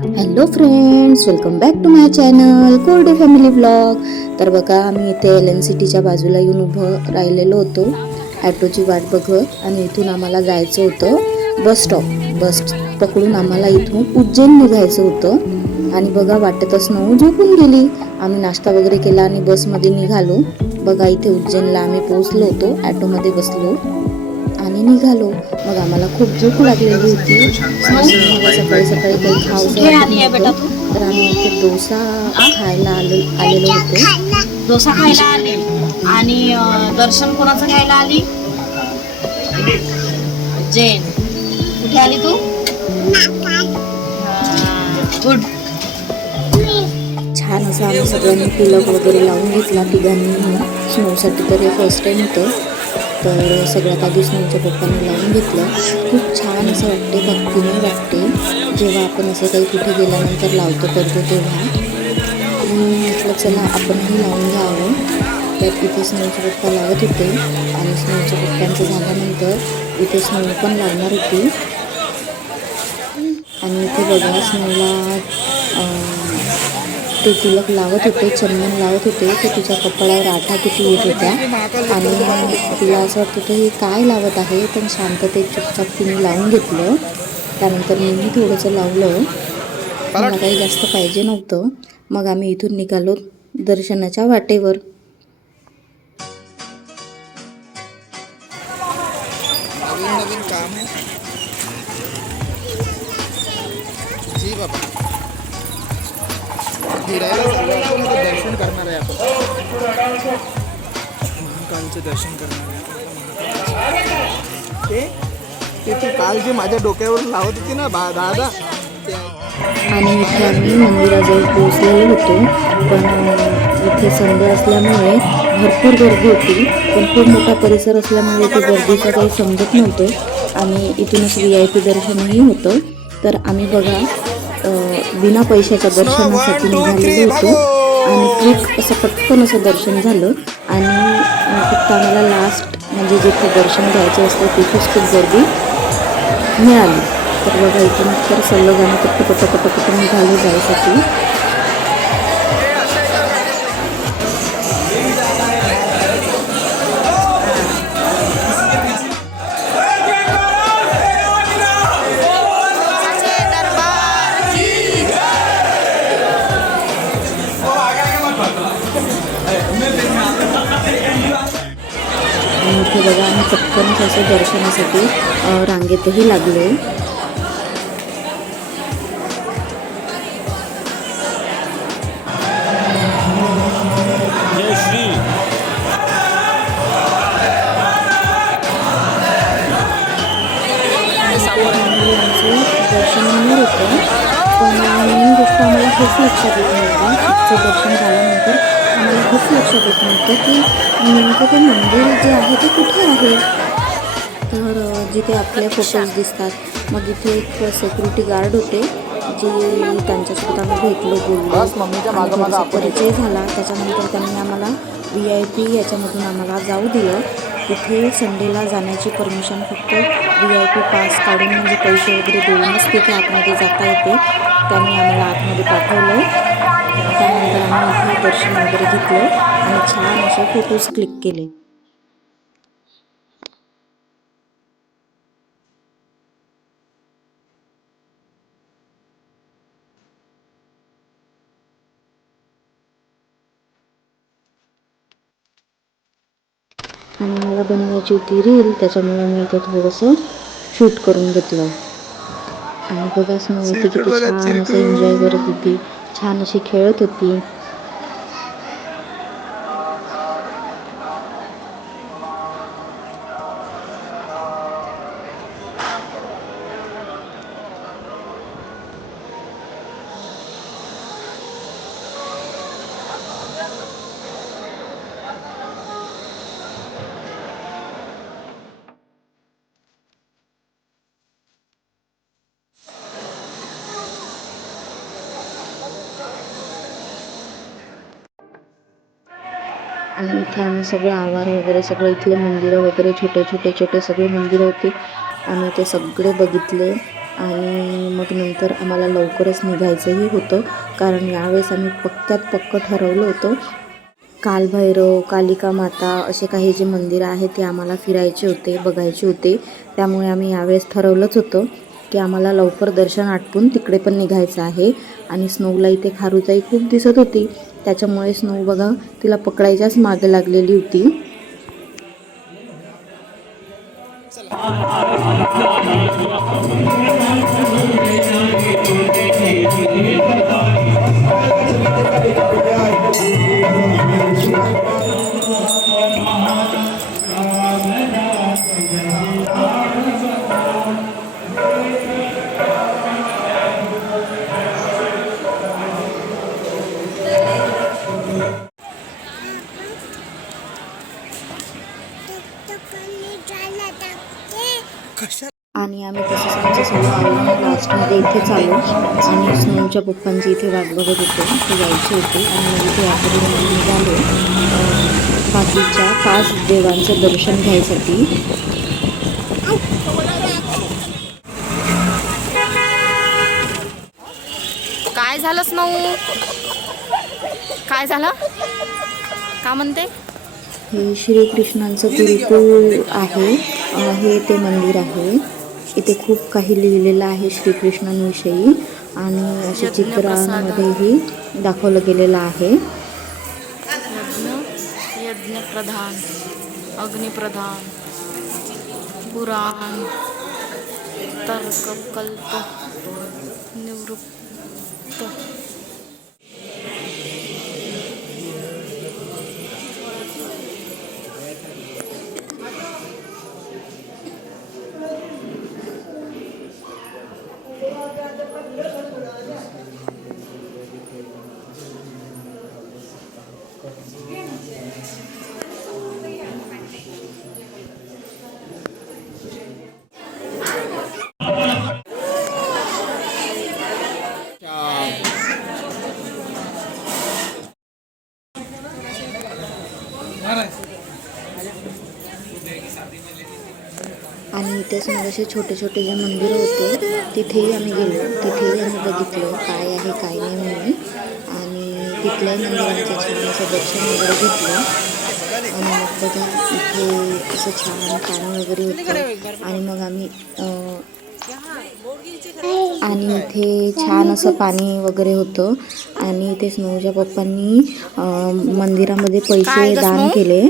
Hello friends welcome back to my channel Korde family vlog तर बघा आम्ही इथे एल एन सिटीच्या बाजूला येऊन उभं राहिलेलो होतो. ॲटोची वाट बघत आणि इथून आम्हाला जायचं होतं बस स्टॉप बस पकडून आम्हाला इथून उज्जैन निघायचं होतं. आणि बघा वाटतच नऊ झोपून गेली. आम्ही नाश्ता वगैरे केला आणि बसमध्ये निघालो. बघा इथे उज्जैनला आम्ही पोहोचलो होतो. ॲटोमध्ये बसलो. आणि निघालो. मग आम्हाला खूप झोप लागलेली होती. सकाळी सकाळी काही खावं तू? तर आम्ही इथे डोसा खायला आलो आलेलो होतो. डोसा खायला आली. आणि दर्शन कोणाचं घ्यायला आली? जैन. कुठे आली तू? गुड. छान असं आम्ही सगळ्यांनी तिलक वगैरे लावून घेतला तिघांनी. स्नोसाठी तर हे फर्स्ट टाईम होतं. तर सगळ्यात आधी स्नोच्या पप्पांनी लावून घेतलं. खूप छान असं वाटते भक्तीने वाटते जेव्हा आपण असं काही कुठे गेल्यानंतर लावतो करतो तेव्हा. म्हटलं चला आपणही लावून घ्यावं. तर इथे स्नोचे पप्पा लावत होते. आणि स्नोच्या पप्पांचं झाल्यानंतर इथे स्नो पण लावणार होती. आणि इथे बघा स्नोला ते तिलक लावत होते चंदन लावत होते ते तिच्या कपड्यावर आठा किती येत होत्या. आणि तिला असं वाटत होतं हे काय लावत आहे? पण शांततेत चुपचाप तिने लावून घेतलं. त्यानंतर मीही थोडंसं लावलं. मला काही जास्त पाहिजे नव्हतं. मग आम्ही इथून निघालो दर्शनाच्या वाटेवर. फिरायला दर्शन करणार आहे आपण? महाकालचं दर्शन करणार आहे ते ते तू काल जे माझ्या डोक्यावर लावत होती ना बा दादा? आणि इथे आम्ही मंदिराजवळ पोहोचलेलो होतो. पण इथे संध्या असल्यामुळे भरपूर गर्दी होती. पण खूप मोठा परिसर असल्यामुळे इथे गर्दीचं काही समजत नव्हतं. आणि इथूनच व्ही आय पी दर्शनही होतं. तर आम्ही बघा बिना पैशाच्या दर्शनासाठी निघालेलो होतो. आणि क्विक असं पटकन असं दर्शन झालं. आणि फक्त आम्हाला लास्ट म्हणजे जिथे दर्शन घ्यायचं असतं तिथेच खूप गर्दी मिळाली. तर बघा इथून तर सल्लग आम्ही पट्ट पट्ट निघालो जायसाठी. पटकन कसं दर्शनासाठी अं, रांगेतही लागलो. दर्शन होणार होतं पण मेन गोष्ट आम्हाला हेच लक्षात येत नव्हतं शिवचं दर्शन झाल्यानंतर आम्हाला हेच लक्षात येत नव्हतं की नेमकं ते मंदिर जे आहे ते कुठे आहे? तर जिथे आपले फोटोज दिसतात. मग इथे एक सिक्युरिटी गार्ड होते जे त्यांच्यासोबत आम्ही भेटलो बोललो. बस मम्मीच्या मागं आणि मागं थोडासा आपण परिचय झाला. त्याच्यानंतर त्यांनी आम्हाला व्ही आय पी याच्यामधून आम्हाला जाऊ दिलं. तिथे संडेला जाण्याची परमिशन फक्त व्ही आय पी पास काढून म्हणजे पैसे वगैरे देऊनच तिथे आतमध्ये जाता येते. त्यांनी आम्हाला आतमध्ये पाठवलं. त्यानंतर आम्ही इथे दर्शन वगैरे घेतलं आणि छान असे फोटोज क्लिक केले आणि मला बनवायची होती रील त्याच्यामुळे मी इथे थोडंसं शूट करून घेतलं. आणि बघा इथे किती छान असं एन्जॉय करत होती. छान अशी खेळत होती आणि इथे आम्ही सगळे आवार वगैरे सगळे इथले मंदिरं वगैरे छोटे छोटे छोटे सगळे मंदिरं होते. आम्ही ते सगळे बघितले आणि मग नंतर आम्हाला लवकरच निघायचंही होतं. कारण यावेळेस आम्ही पक्क्यात पक्क ठरवलं होतं. कालभैरव कालिका माता असे काही जे मंदिरं आहेत ते आम्हाला फिरायचे होते बघायचे होते. त्यामुळे आम्ही यावेळेस ठरवलंच होतं की आम्हाला लवकर दर्शन आटपून तिकडे पण निघायचं आहे. आणि स्नोला इथे खारुताई खूप दिसत होती. त्याच्यामुळे स्नो बघा तिला पकडायच्याच मागे लागलेली होती. आणि आम्ही तसंच आमचं सगळं लास्टमध्ये इथेच आलो आणि स्नोच्या पप्पांची इथे वाट बघत होतो. ते जायचे होते. आणि मग इथे आपण निघालो. बाकीच्या पाच देवांचं दर्शन घ्यायसाठी. काय झालं स्नो काय झालं? का म्हणते? हे श्रीकृष्णांचं गुरुकुल आहे. हे ते मंदिर आहे. इथे खूप काही लिहिलेलं आहे श्रीकृष्णांविषयी आणि असे चित्रांमध्येही दाखवलं गेलेलं आहे. यज्ञ यज्ञप्रधान अग्निप्रधान पुराण तर्ककल्प निवृत्त. आणि इथेच मग असे छोटे छोटे जे मंदिरं होते तिथेही आम्ही गेलो. तिथेही आम्ही बघितलं काय आहे काय नाही म्हणून. आणि तिथल्याही मंदिरांचं छान असं दर्शन वगैरे घेतलं. आणि मग बघा इथे असं छान पाणी वगैरे होतं. आणि मग आम्ही आणि इथे छान असं पाणी वगैरे होतं. आणि इथे स्नोच्या पप्पांनी मंदिरामध्ये पैसे दान? केले.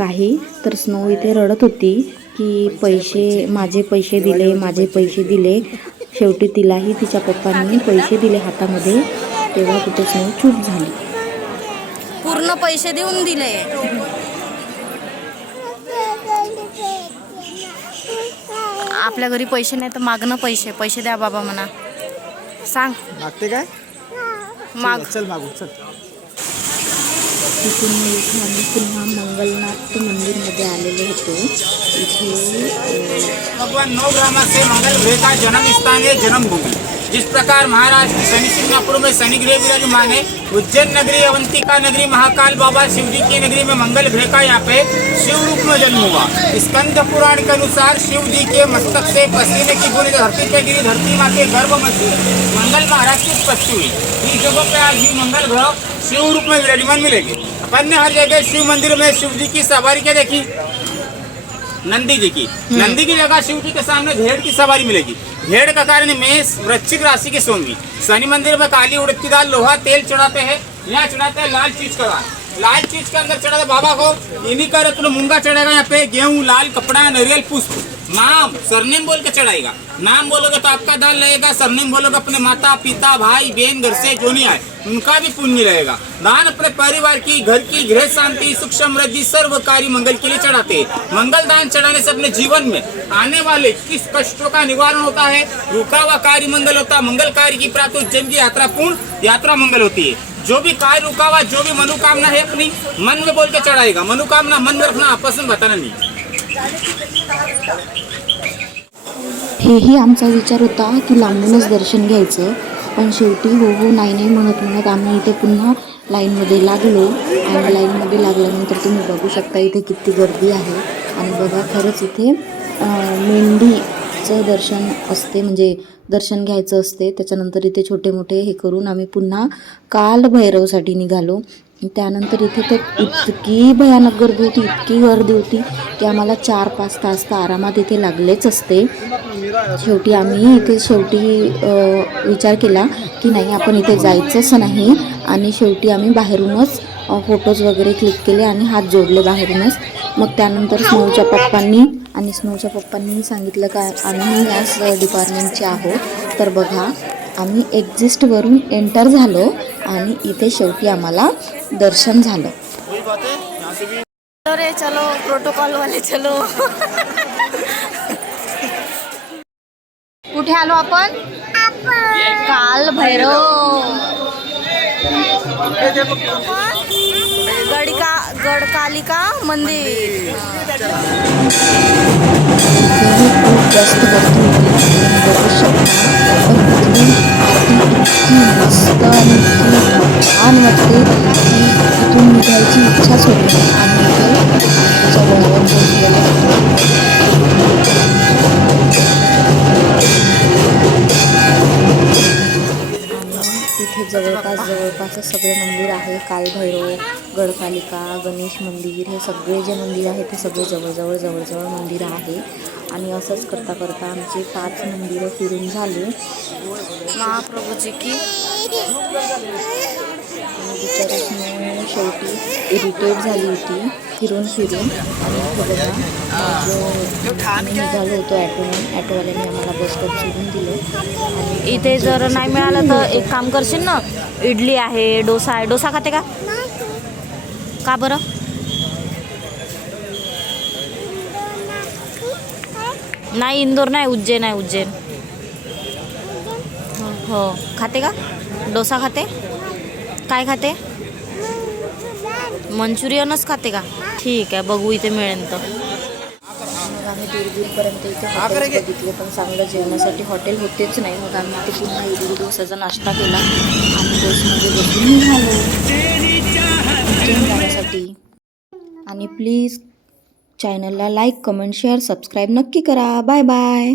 काही तर स्नो इथे रडत होती की पैसे माझे पैसे दिले माझे पैसे दिले. शेवटी तिलाही तिच्या पप्पांनी पैसे दिले हातामध्ये. तेव्हा कुठे स्नो चूप झाली. पूर्ण पैसे देऊन दिले. आपल्या घरी पैसे नाही तर मागणं पैसे. पैसे द्या बाबा म्हणा. सांग. मागते काय? माग. चल मागू चल. तिथून इथे आम्ही पुन्हा मंगलनाथ मंदिरमध्ये आलेलो होतो. इथे भगवान नौ ग्रामा मंगल ग्रह का? जन्म स्थान जिस प्रकार महाराष्ट्र शनि सिंगापुर में शनि ग्रह विराजमान है, उज्जैन नगरी, अवंतिका नगरी, महाकाल बाबा शिव जी की नगरी में मंगल ग्रह का यहाँ पे शिव रूप में जन्म हुआ। स्कंद पुराण के अनुसार शिव जी के मस्तक से पसीने की बूंद धरती पे गिरी धरती माँ के गर्भ मंगल महाराज की उत्पत्ति हुई। इस जगह पे आज भी मंगल ग्रह शिव रूप में विराजमान मिलेंगे। अपन ने हर जगह शिव मंदिर में शिव जी की सवारी क्या देखी? नंदी जी की। नंदी की जगह शिव जी के सामने भेड़ की सवारी मिलेगी। भेड़ का कारण मेष वृश्चिक राशि की सोंगी। शनि मंदिर में काली उड़ती दाल, लोहा तेल चढ़ाते हैं, यहाँ चढ़ाते हैं लाल चीज़ का लाल चीज़ के अंदर चढ़ाते बाबा को, इन्हीं का रत्न मूँगा चढ़ेगा यहाँ पे, गेहूँ, लाल कपड़ा, नरियल, पुष्प। नाम सरनेम बोल के चढ़ाएगा। नाम बोलोगे तो आपका दान लगेगा सरनेम बोलोगे अपने माता पिता भाई बहन घर से जो नहीं आए उनका भी पुण्य रहेगा। दान अपने परिवार की घर की गृह शांति सुख समृद्धि सर्व कार्य मंगल के लिए चढ़ाते हैं। मंगल दान चढ़ाने से अपने जीवन में आने वाले किस कष्टों का निवारण होता है? रुका हुआ कार्य मंगल होता है मंगल कार्य की प्राप्त उज्जैन की यात्रा पूर्ण यात्रा मंगल होती है। जो भी कार्य रुका हुआ जो भी मनोकामना है अपनी मन में बोल के चढ़ाएगा। मनोकामना मन में रखना आपस में बताना नहीं। हेही आमचा विचार होता की लांबूनच दर्शन घ्यायचं पण शेवटी हो हो नाही नाही म्हणत म्हणत आम्ही इथे पुन्हा लाईनमध्ये लागलो. आणि लाईनमध्ये लागल्यानंतर तुम्ही बघू शकता इथे किती गर्दी आहे. आणि बघा खरंच इथे मेंढीचं दर्शन असते म्हणजे दर्शन घ्यायचं असते. त्याच्यानंतर इथे छोटे मोठे हे करून आम्ही पुन्हा काल भैरवसाठी निघालो. त्यानंतर इथे तर इतकी भयानक गर्दी होती इतकी गर्दी होती की आम्हाला चार पाच तास तर आरामात इथे लागलेच असते. शेवटी आम्ही इथे शेवटी विचार केला की नाही आपण इथे जायचंच नाही. आणि शेवटी आम्ही बाहेरूनच फोटोज वगैरे क्लिक केले आणि हात जोडले बाहेरूनच. मग त्यानंतर स्नोच्या पप्पांनी आणि स्नोच्या पप्पांनी सांगितलं का आम्ही याच डिपार्टमेंटचे आहोत. तर बघा आम्ही एक्झिस्टवरून एंटर झालो आणि इथे शेवटी आम्हाला दर्शन झालं. चलो रे चलो प्रोटोकॉल वाले चलो. कुठे आलो आपण? काल भैरव. गडका गडकालिका मंदिर. खूप जास्त शकता मस्त आणि छान वाटते की इथून निघायची इच्छाच होती आणि इथे होतो इथे जवळपास जवळपासच सगळे मंदिर आहे. कालभैरव गडपालिका गणेश मंदिर हे सगळे जे मंदिर आहे ते सगळे जवळजवळ जवळजवळ मंदिरं आहे. आणि असंच करता करता आमची पाच मंदिरं फिरून झाली. महाप्रभूजी की? स्नो शेवटी इरिटेट झाली होती फिरून फिरून. मग आम्ही निघालो होतो ॲटोने ॲटोवाल्याने आम्हाला बस स्टॉप सोडून दिलं. आणि इथे जर नाही मिळालं तर एक काम करशील ना? इडली आहे डोसा आहे. डोसा खाते का? का बरं? नाही इंदोर नाही उज्जैन आहे उज्जैन. हो, खाते का? डोसा खाते? काय खाते? मंचुरियनच खाते का? ठीक आहे बघू इथे मिळेल तर. मग आम्ही दूर दूरपर्यंत इथे बघितले पण चांगलं जेवणासाठी हॉटेल होतेच नाही. मग आम्ही इथे पुन्हा इडली डोसाचा नाश्ता केला. आणि बसमध्ये बसून निघालो. जाण्यासाठी आणि प्लीज चॅनलला लाईक कमेंट शेअर सबस्क्राईब नक्की करा. Bye bye